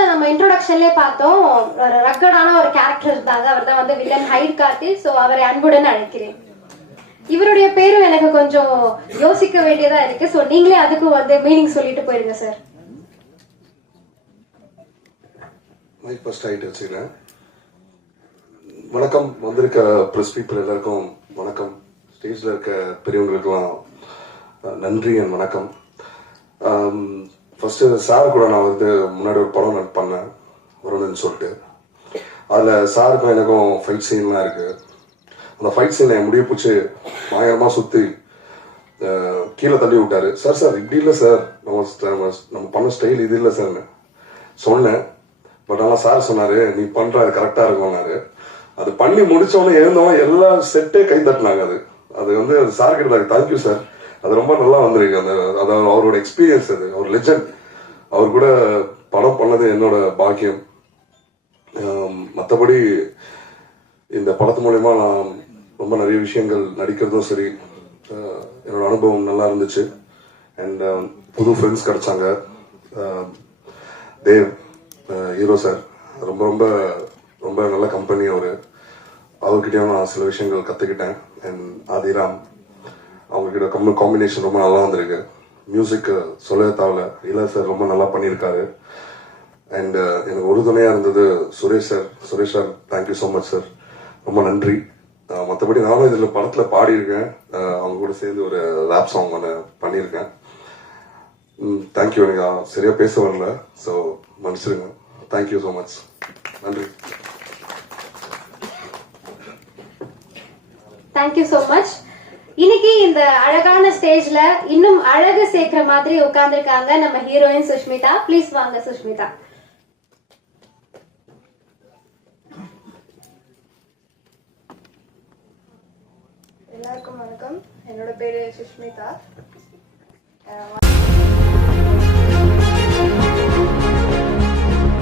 படத்துல நம்ம இன்ட்ரோடக்ஷன்லயே பார்த்தோம், ஒரு ரக்கடான ஒரு கேரக்டர் இருந்தாங்க. அவர் தான் வந்து வில்லன் ஹைட் கார்த்தி. ஸோ அவரை அன்புடன் அழைக்கிறேன். இவருடைய பேரும் எனக்கு கொஞ்சம் யோசிக்க வேண்டியதா இருக்கு. ஸோ நீங்களே அதுக்கும் வந்து மீனிங் சொல்லிட்டு போயிருங்க சார். மைக் ஃபர்ஸ்ட் ஆகிட்டு வச்சுக்கிறேன். வணக்கம். வந்திருக்க ப்ரெஸ் பீப்புள் எல்லாருக்கும் வணக்கம். ஸ்டேஜில் இருக்க பெரியவங்களுக்கெல்லாம் நன்றி அண்ட் வணக்கம். ஃபர்ஸ்ட் சார் கூட நான் வந்து முன்னாடி ஒரு படம் பண்ணேன், வருணன்னு சொல்லிட்டு. அதில் சாருக்கும் எனக்கும் ஃபைட் சீன்லாம் இருக்கு. அந்த ஃபைட் சீனை முடிய பிடிச்சி பயங்கரமாக சுற்றி கீழே தள்ளி விட்டாரு. சார் இப்படி இல்லை சார், நம்ம பண்ண ஸ்டைல் இது இல்லை சார்னு சொன்னேன். பட் ஆனால் சார் சொன்னார், நீ பண்ணுற அது கரெக்டாக இருக்கும்னாரு. அது பண்ணி முடிச்சவொடனே எழுந்தவங்க எல்லா செட்டே கை தட்டினாங்க. அது வந்து சார் கிட்ட தேங்க்யூ சார், அது ரொம்ப நல்லா வந்திருக்கு. அதாவது அவரோட எக்ஸ்பீரியன்ஸ், அது அவர் லெஜண்ட். அவர் கூட படம் பண்ணது என்னோட பாக்கியம். மற்றபடி இந்த படத்து மூலயமா நான் ரொம்ப நிறைய விஷயங்கள் நடிக்கிறதும் சரி, என்னோட அனுபவம் நல்லா இருந்துச்சு. அண்ட் புது ஃப்ரெண்ட்ஸ் கிடைச்சாங்க. தேவ் ஹீரோ சார் ரொம்ப ரொம்ப ரொம்ப நல்ல கம்பெனி. அவர்கிட்டயும் நான் சில விஷயங்கள் கற்றுக்கிட்டேன். அண்ட் ஆதிராம் அவங்ககிட்ட காம்பினேஷன் ரொம்ப நல்லா வந்திருக்கு. மியூசிக் சொல்ல தேவையில்ல, இல்லை சார் ரொம்ப நல்லா பண்ணியிருக்காரு. அண்ட் எனக்கு உறுதுணையாக இருந்தது Suresh sir. Thank you so much sir, ரொம்ப நன்றி. மற்றபடி நானும் இதில் படத்தில் பாடியிருக்கேன். அவங்க கூட சேர்ந்து ஒரு ரேப் சாங் ஒன்று பண்ணியிருக்கேன். தேங்க்யூ. எனக்கு சரியாக பேச வரல, ஸோ மன்னிச்சிருங்க. தேங்க்யூ ஸோ மச், நன்றி. Thank you so much. இன்னைக்கு இந்த அழகான ஸ்டேஜ்ல இன்னும் அழகு சேர்க்கிற மாதிரி உட்கார்ந்துருக்காங்க நம்ம ஹீரோயின் சுஷ்மிதா. ப்ளீஸ் வாங்க சுஷ்மிதா. எல்லாருக்கும் வணக்கம். என்னோட பேரு சுஷ்மிதா.